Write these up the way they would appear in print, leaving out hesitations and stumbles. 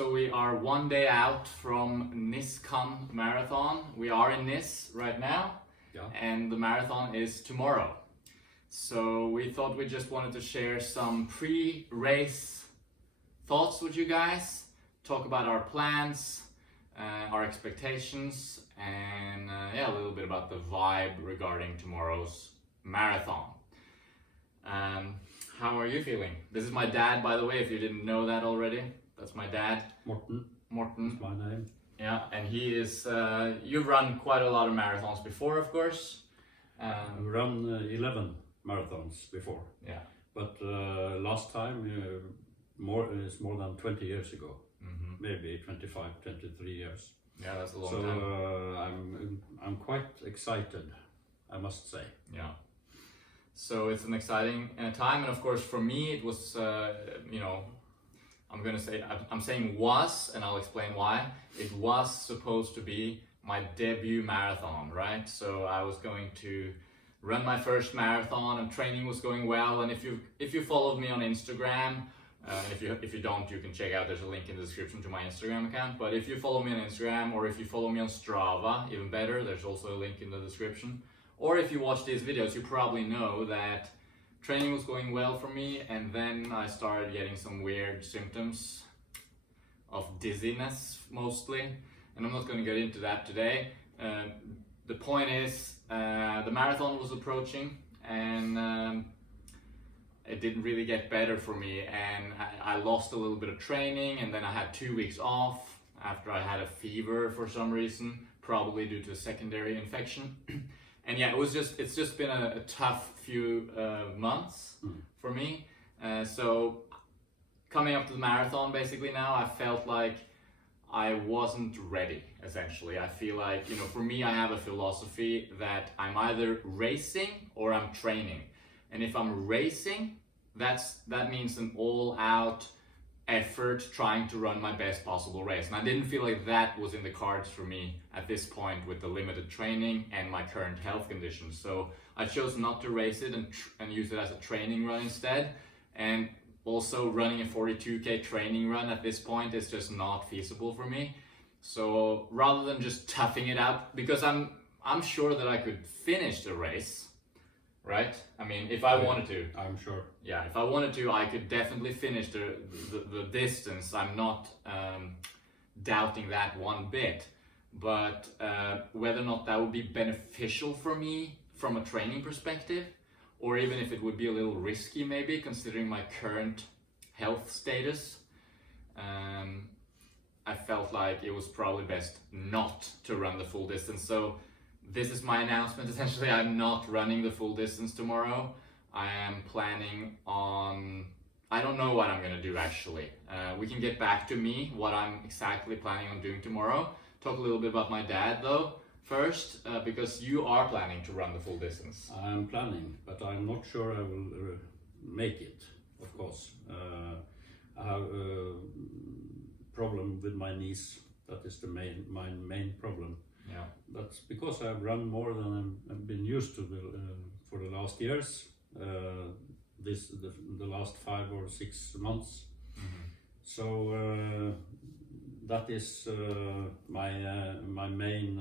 So we are one day out from Nice-Cannes marathon. We are in Nice right now, and the marathon is tomorrow. So we thought we just wanted to share some pre-race thoughts with you guys, talk about our plans, our expectations, and a little bit about the vibe regarding tomorrow's marathon. How are you feeling? This is my dad, by the way, if you didn't know that already. That's my dad. Morten. That's my name. Yeah, and he is, you've run quite a lot of marathons before, of course. I've run 11 marathons before. Yeah. But last time, it's more than 20 years ago. Mm-hmm. Maybe 25, 23 years. Yeah, that's a long time. So I'm quite excited, I must say. Yeah. So it's an exciting time, and of course for me it was, I'm saying was, and I'll explain why. It was supposed to be my debut marathon, right? So I was going to run my first marathon, and training was going well. And if you followed me on Instagram, if you don't, you can check out. There's a link in the description to my Instagram account. But if you follow me on Instagram, or if you follow me on Strava, even better, there's also a link in the description. Or if you watch these videos, you probably know that training was going well for me, and then I started getting some weird symptoms of dizziness mostly, and I'm not going to get into that today. The point is, the marathon was approaching, and it didn't really get better for me, and I lost a little bit of training, and then I had 2 weeks off after I had a fever for some reason, probably due to a secondary infection. And yeah, it's just been a tough few months for me. So coming up to the marathon, basically now, I felt like I wasn't ready, essentially. I feel like, for me, I have a philosophy that I'm either racing or I'm training. And if I'm racing, that means an all-out effort trying to run my best possible race. And I didn't feel like that was in the cards for me at this point with the limited training and my current health conditions. So I chose not to race it and use it as a training run instead. And also running a 42K training run at this point is just not feasible for me. So rather than just toughing it out, because I'm sure that I could finish the race, right? I mean, if I wanted to. I'm sure. Yeah, if I wanted to, I could definitely finish the distance. I'm not doubting that one bit. But whether or not that would be beneficial for me from a training perspective, or even if it would be a little risky maybe, considering my current health status, I felt like it was probably best not to run the full distance. So this is my announcement. Essentially, I'm not running the full distance tomorrow. I am planning on, I don't know what I'm gonna do actually. We can get back to me what I'm exactly planning on doing tomorrow. Talk a little bit about my dad though first, because you are planning to run the full distance. I'm planning, but I'm not sure I will make it, of course. I have a problem with my knees. That is my main problem. Yeah. That's because I've run more than I've been used to for the last years. The last 5 or 6 months. Mm-hmm. So that is my main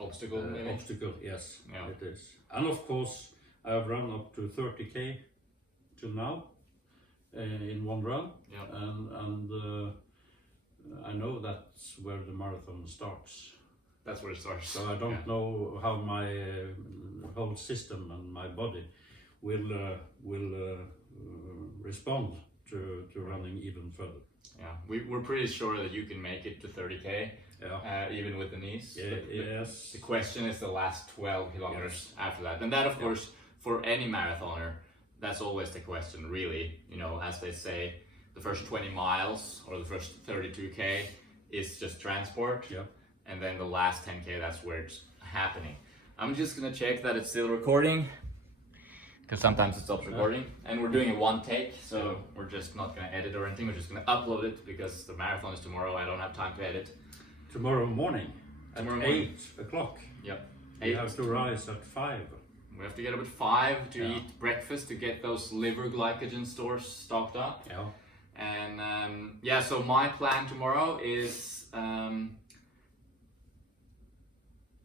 obstacle. Maybe? Obstacle, yes, yeah. It is. And of course, I have run up to 30K till now in one run. Yeah. And I know that's where the marathon starts. That's where it starts. So I don't know how my whole system and my body will respond to running even further. Yeah, we're pretty sure that you can make it to 30K, even with the knees. Yeah, yes. The question is the last 12 kilometers after that. And that, of course, for any marathoner, that's always the question, really. As they say, the first 20 miles or the first 32K is just transport. Yeah. And then the last 10K, that's where it's happening. I'm just gonna check that it's still recording, because sometimes it stops recording. And we're doing it one take, so we're just not gonna edit or anything. We're just gonna upload it because the marathon is tomorrow. I don't have time to edit. Tomorrow morning. Tomorrow at morning. 8 o'clock. Yep. We have to rise at 5. We have to get up at 5 to eat breakfast to get those liver glycogen stores stocked up. Yeah. And yeah, so my plan tomorrow is to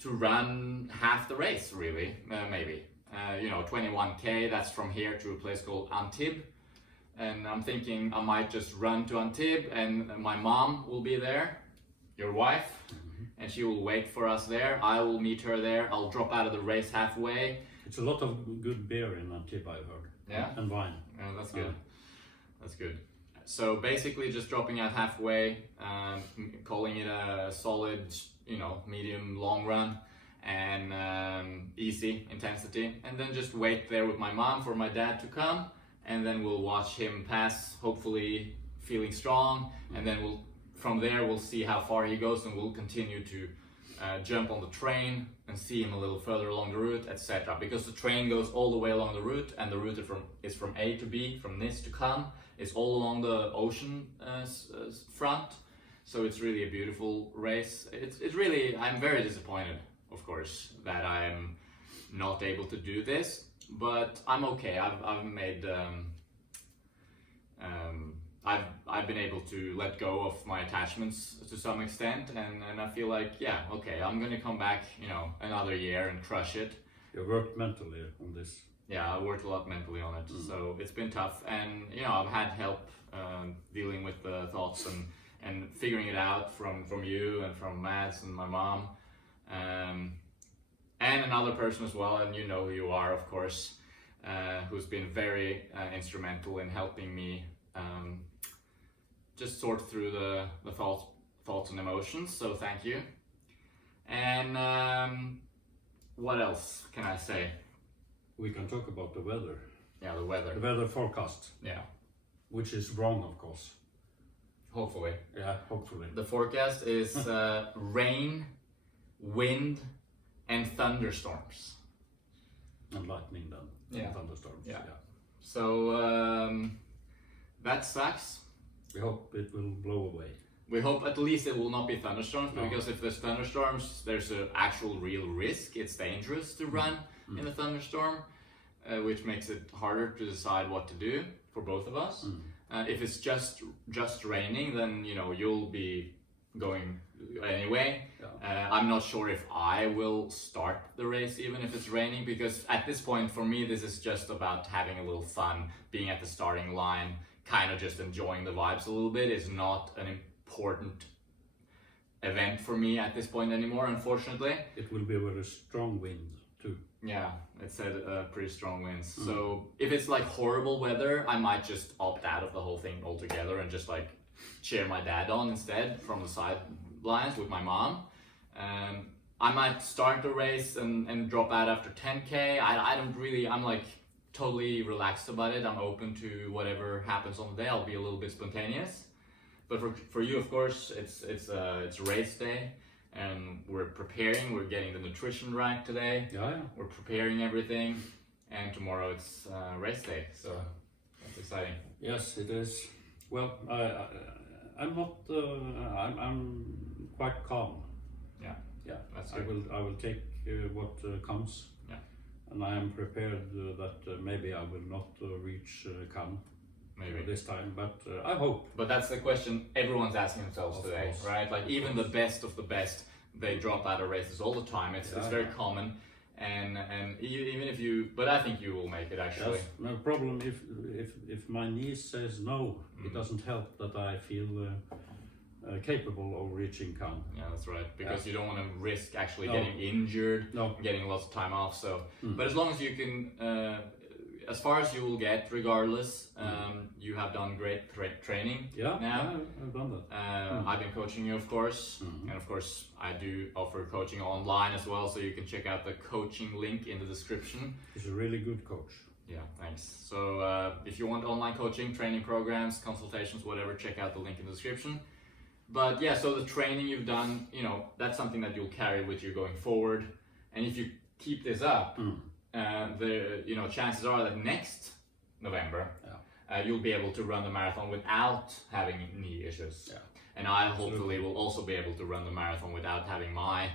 run half the race, really, maybe. 21K, that's from here to a place called Antibes. And I'm thinking I might just run to Antibes, and my mom will be there, your wife, and she will wait for us there. I will meet her there. I'll drop out of the race halfway. It's a lot of good beer in Antibes, I've heard. Yeah? And wine. Oh, that's good. That's good. So basically just dropping out halfway, calling it a solid, medium long run, and easy intensity, and then just wait there with my mom for my dad to come, and then we'll watch him pass, hopefully feeling strong, and then from there we'll see how far he goes, and we'll continue to jump on the train and see him a little further along the route, etc. Because the train goes all the way along the route, and the route is from A to B, from Nice to Cannes. It's all along the ocean front, so it's really a beautiful race. It's really, I'm very disappointed, of course, that I'm not able to do this, but I'm okay. I've made I've been able to let go of my attachments to some extent, and I feel like, yeah, okay, I'm gonna come back, another year and crush it. You worked mentally on this. Yeah, I worked a lot mentally on it, so it's been tough, and I've had help dealing with the thoughts and figuring it out from you and from Mads and my mom, and another person as well, and you know who you are, of course, who's been very instrumental in helping me just sort through the thoughts and emotions, so thank you. And what else can I say? We can talk about the weather. Yeah, the weather. The weather forecast. Yeah. Which is wrong, of course. Hopefully. Yeah, hopefully. The forecast is rain, wind, and thunderstorms. And lightning then. Yeah. And thunderstorms. Yeah. So that sucks. We hope it will blow away. We hope at least it will not be thunderstorms, No. because if there's thunderstorms, there's an actual real risk. It's dangerous to run in a thunderstorm, which makes it harder to decide what to do for both of us. If it's just raining, then you'll be going anyway. Yeah. I'm not sure if I will start the race even if it's raining, because at this point for me this is just about having a little fun, being at the starting line, kind of just enjoying the vibes a little bit. Is not an important event for me at this point anymore, unfortunately. It will be a very strong wind too. Yeah, it said pretty strong winds. So if it's like horrible weather, I might just opt out of the whole thing altogether and just like cheer my dad on instead from the sidelines with my mom. I might start the race and drop out after 10K. I don't really, I'm like totally relaxed about it. I'm open to whatever happens on the day. I'll be a little bit spontaneous. But for you, of course, it's race day, and we're preparing. We're getting the nutrition right today. Yeah. We're preparing everything, and tomorrow it's race day. So that's exciting. Yes, it is. Well, I'm not. I'm quite calm. Yeah. Yeah. That's I good. will. I will take what comes. Yeah. And I am prepared that maybe I will not reach Cannes. Maybe this time, but I hope. But that's the question everyone's asking themselves Of today, course. right? Like even the best of the best, they drop out of races all the time. It's very common, and even if you, but I think you will make it actually. Yes, no problem. If my niece says no, it doesn't help that I feel capable of reaching Cannes. Yeah, that's right. Because you don't want to risk actually No. getting injured, No. getting lots of time off. So, but as long as you can. As far as you will get, regardless, you have done great training. Yeah, now I've done that. I've been coaching you, of course, and of course I do offer coaching online as well, so you can check out the coaching link in the description. He's a really good coach. Yeah, thanks. So if you want online coaching, training programs, consultations, whatever, check out the link in the description. But yeah, so the training you've done, that's something that you'll carry with you going forward, and if you keep this up. The chances are that next November you'll be able to run the marathon without having knee issues. Yeah. And I hopefully will also be able to run the marathon without having my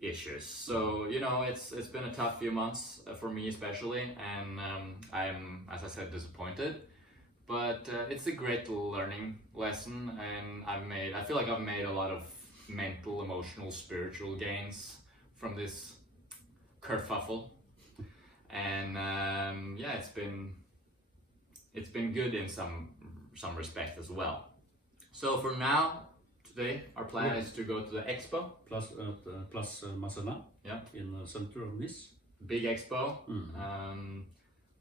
issues. So it's been a tough few months for me especially, and I'm, as I said, disappointed. but it's a great learning lesson, and I feel like I've made a lot of mental, emotional, spiritual gains from this kerfuffle, and yeah, it's been good in some respect as well. So for now, today our plan is to go to the expo, Place Masséna, yeah, in the center of Nice. big expo,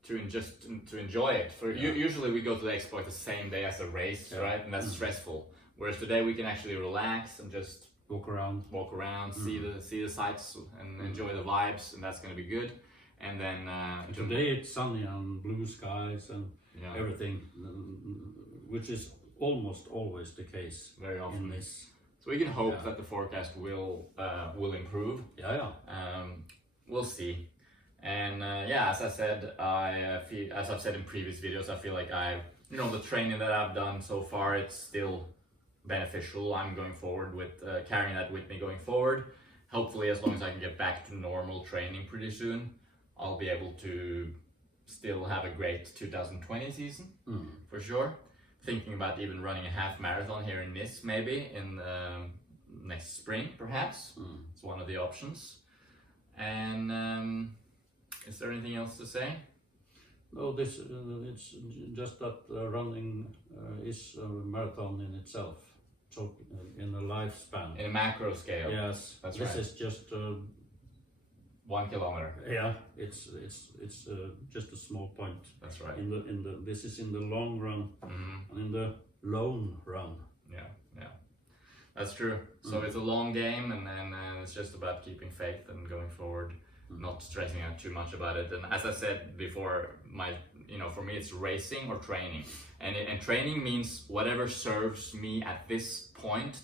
to enjoy it. Usually we go to the expo at the same day as a race, right? And that's stressful. Whereas today we can actually relax and just walk around, see the sights and enjoy the vibes, and that's going to be good. And then today it's sunny and blue skies and everything, which is almost always the case. Very often. In this. So we can hope that the forecast will improve. We'll see. And as I said, as I've said in previous videos, I feel like the training that I've done so far, it's still beneficial. I'm going forward with carrying that with me going forward. Hopefully, as long as I can get back to normal training pretty soon, I'll be able to still have a great 2020 season for sure. Thinking about even running a half marathon here in Nice, maybe in next spring, perhaps. It's one of the options. And is there anything else to say? No, it's just that running is a marathon in itself. So in a lifespan. In a macro scale. Yes, that's this right. is just 1 kilometer. Yeah, it's just a small point. That's right. This is in the long run and in the lone run. Yeah, that's true. So it's a long game, and then it's just about keeping faith and going forward, not stressing out too much about it. And as I said before, for me it's racing or training, and training means whatever serves me at this point,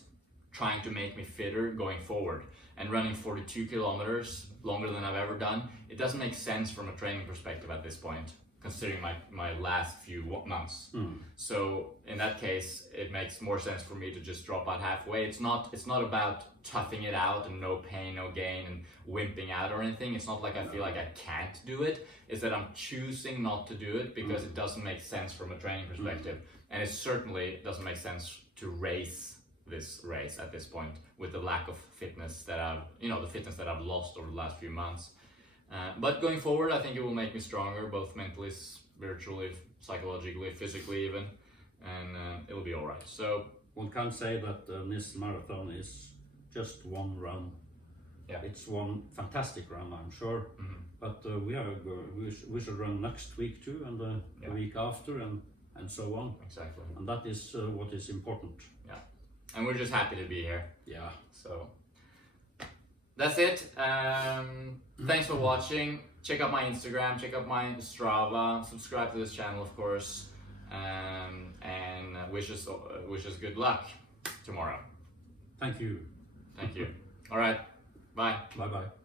trying to make me fitter going forward. And running 42 kilometers, longer than I've ever done, it doesn't make sense from a training perspective at this point, considering my last few months. So in that case, it makes more sense for me to just drop out halfway. It's not about toughing it out and no pain, no gain, and wimping out or anything. It's not like I feel like I can't do it. It's that I'm choosing not to do it because it doesn't make sense from a training perspective. And it certainly doesn't make sense to race this race at this point with the lack of fitness that I've lost over the last few months. But going forward, I think it will make me stronger, both mentally, spiritually, psychologically, physically even, and it'll be all right. So one can say that this marathon is just one run. Yeah, it's one fantastic run, I'm sure. But we should run next week too, and the week after, and so on. Exactly. And that is what is important. Yeah, and we're just happy to be here. Yeah. So that's it. Thanks for watching. Check out my Instagram, check out my Strava, subscribe to this channel, of course, and wish us good luck tomorrow. Thank you. Thank you. All right. Bye. Bye-bye.